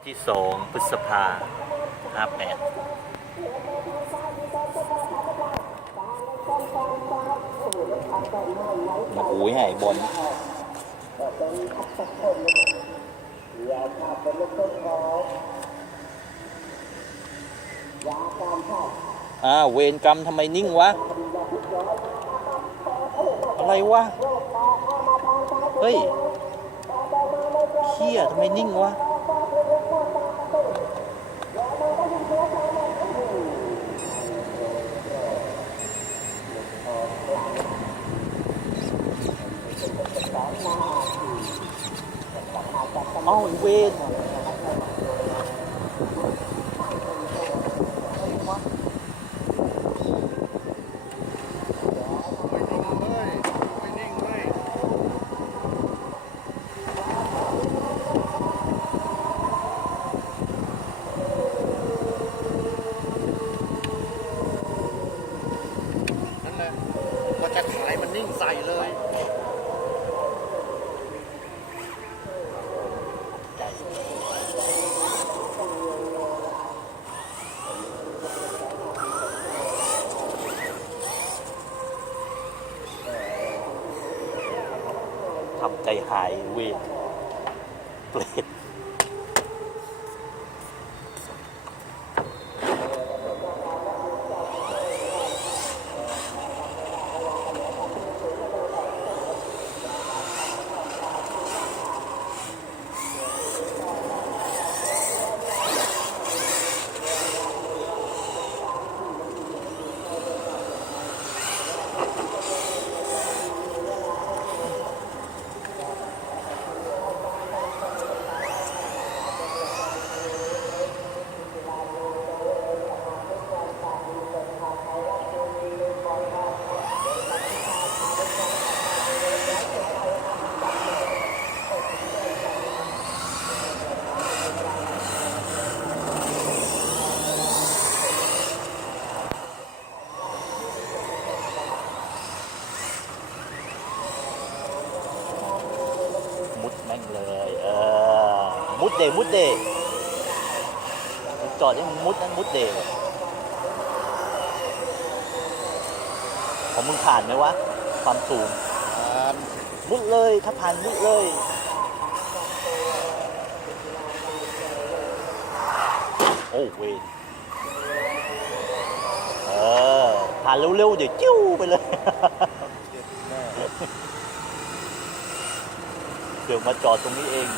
วันที่สองพฤษภาห้าแปดมาอุ้ยให้บอลอาเวรกรรมทำไมนิ่งวะ อะไรวะ เฮ้ยเฮียทำไมนิ่งวะ เอ้าเวน นั่นแหละก็จะขายมั นิ่งใส่เลยทำใจหายเวนเปรต มุดแม่งเลย เออ มุดเดมุดเดจอดให้มึงมุดนั้นมุดเดของมึงผ่านไหมวะ ความสูง มุดเลยถ้าผ่านมุดเลยโอ้เวนเออผ่านเร็วๆ เดี๋ยวจิ้วไปเลย เดี๋ยวมาจอดตรงนี้เอง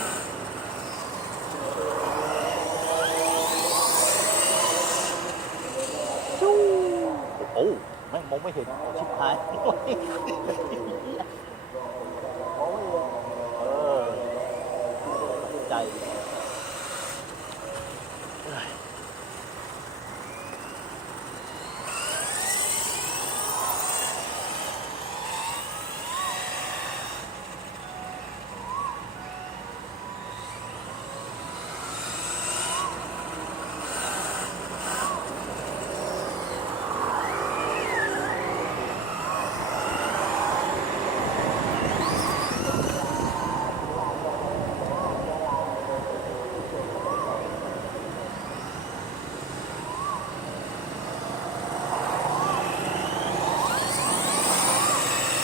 อ้ไม่งมองไม่เห็นชิบหาย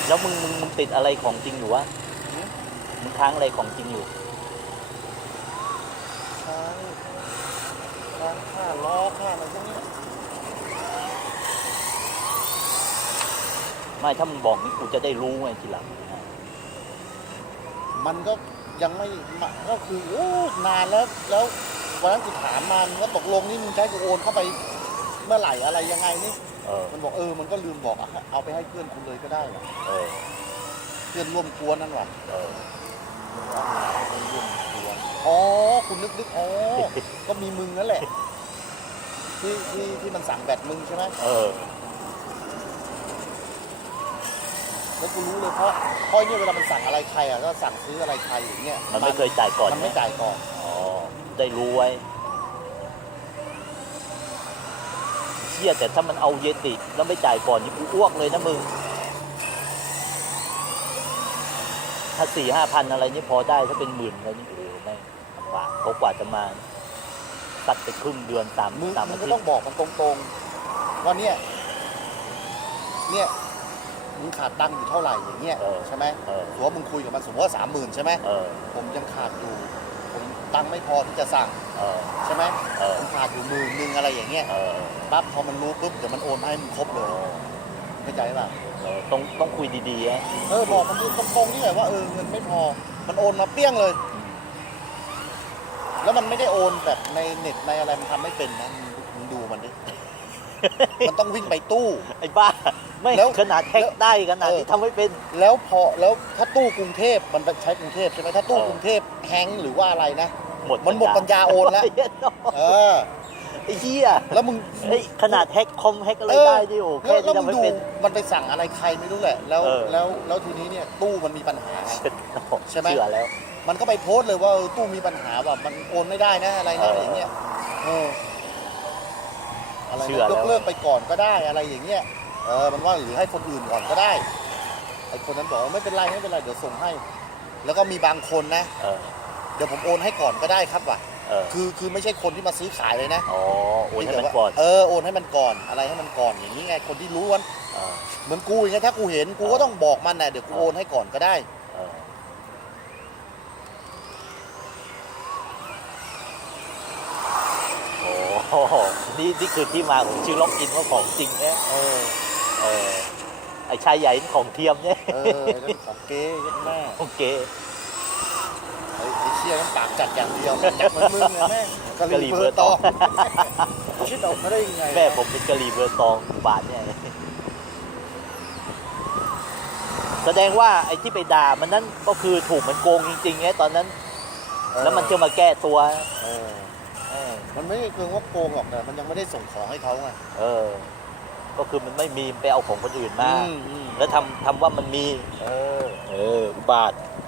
แล้วมึงมึงมึงติดอะไรของจริงอยู่วะมึงค้างอะไรของจริงอยู่ค้างค้างค่าล้อค่าอะไรพวกนี้ไม่ถ้ามึงบอกนี่กูจะได้รู้ไงทีหลังมันก็ยังไม่มาก็คือโอ้นานแล้วแล้ววันนั้นกูถามมันว่าตกลงนี่มึงใช้กูโอนเข้าไปเมื่อไหร่อะไรยังไงนี่ เออ มันบอกเออมันก็ลืมบอกอะเอาไปให้เพื่อนคุณเลยก็ได้ว่ะเออ เพื่อนร่วมกวนนั่นว่ะเออ เพื่อนร่วมกวนอ๋อคุณนึกนึกอ๋อ ก็มีมึงนั่นแหละที่ที่ที่มันสั่งแบตมึงใช่ไหมเออ แล้วกูรู้เลยเพราะเพราะเนี่ยเวลามันสั่งอะไรใครอะก็สั่งซื้ออะไรใครอย่างเงี้ยมันไม่เคยจ่ายก่อนมันไม่จ่ายก่อน อ๋อ ได้รู้ไว้ เชี่ยแต่ถ้ามันเอาเยติแล้วไม่จ่ายก่อนนี่กูอ้วกเลยนะมึง ถ้าสี่ห้าพันอะไรนี่พอได้ถ้าเป็นหมื่นอะไรนี่โอ้โหไม่งลำบากเขากว่าจะมาซัดไปครึ่งเดือนสามมึงสามมึอางก็ทิตต้องย์บอกมันตรงๆว่าเนี่ยเนี่ยมึงขาดตังค์อยู่เท่าไหร่อย่างเงี้ยเออใช่ไหมเออสมมติว่ามึงคุยกับมันสมมติว่าสามหมื่นใช่ไหมเออ ผมยังขาดอยู่ผม ตังค์ไม่พอที่จะสั่งเออ ใช่ไหมเออผมขาดอยู่หมื่นหนึ่งอะไรอย่างเงี้ยเออปั๊บพอมันรู้ปุ๊บเดี๋ยวมันโอนให้มึงครบเลยเข้าใจป่ะเออต้องต้องคุยดีๆนะเออบอกมันตรงๆนี่แหละว่าเออเงินไม่พอมันโอนมาเปี้ยงเลย แล้วมันไม่ได้โอนแบบในเน็ตในอะไรมันทำไม่เป็นนะมึงมึงดูมันดิ มันต้องวิ่งไปตู้ ไอ้บ้า ไม่แล้วขนาดแฮกแล้วได้ขนาดเออ ที่ทำไม่เป็น แล้วพอแล้วถ้าตู้กรุงเทพมันใช้กรุงเทพใช่ไหมถ้าตู้เออ กรุงเทพแฮงก์หรือว่าอะไรนะ หมดมันหมดปัญญาโอนแล้ว เออ ไอ้เหี้ยแล้วมึงเฮ้ยขนาดแฮกคอมแฮกอะไรเออได้นี่โอ้แล้แค่วแล้วที่มึงทำไม่ดูเป็น มันไปสั่งอะไรใครไม่รู้แหละ แล้วเออ แล้วแล้วทีนี้เนี่ยตู้มันมีปัญหา ใช่ไหม เชื่อแล้ว มันก็ไปโพสต์เลยว่าเออตู้มีปัญหาว่ามันโอนไม่ได้นะอะไรนะเออออย่างเงี้ยเออ อะไรเชื่อนะแล้ยวกเลิกไปก่อนก็ได้อะไรอย่างเงี้ยเออมันว่าหรือให้คนอื่นก่อนก็ได้ไอ้คนนั้นบอกว่าไม่เป็นไรไม่เป็นไรเดี๋ยวส่งให้ แล้วก็มีบางคนนะ เออเดี๋ยวผมโอนให้ก่อนก็ได้ครับว่ะ เออคือคือไม่ใช่คนที่มาซื้อขายเลยนะอ๋อโอนให้แต่มันว่าก่อนเออโอนให้มันก่อนอะไรให้มันก่อนอย่างนี้ไงคนที่รู้วันเออ เหมือนกูอย่างเงี้ยถ้ากูเห็นกูก็ต้องบอกมันนะเดี๋ยวกูโอนให้ก่อนก็ได้ เออ โอ้โหนี่นี่คือที่มาของชื่อล็อกอินว่าของจริงเนี่ยเออเออไอชายใหญ่นี่ของเทียมเนี่ยเออไอ้นั่นของเก๊ยัดแม่โอเคไอ้ไอ้เชี่ยมันปากจัดอย่างเดียวจัดเหมือนมึงเลยแม่งกะหกะหรี่รี่เบเบออร์ร์ตตอองงคิดออกมาได้ยังไงแม่ผมเป็นกะหรี่เบอร์ตองบาทเนี่ยแสดงว่าไอ้ที่ไปด่ามันนั่นก็คือถูกมันโกงจริงๆไงตอนนั้นเออแล้วมันจะมาแก้ตัวเออ เออมันไม่ได้เกินว่าโกงหรอกแต่มันยังไม่ได้ส่งของให้เขาไง เออ ก็คือมันไม่มีไปเอาของคนอื่นมา อืมอืม แล้วทำทำว่ามันมี เออ เอออุบาทเ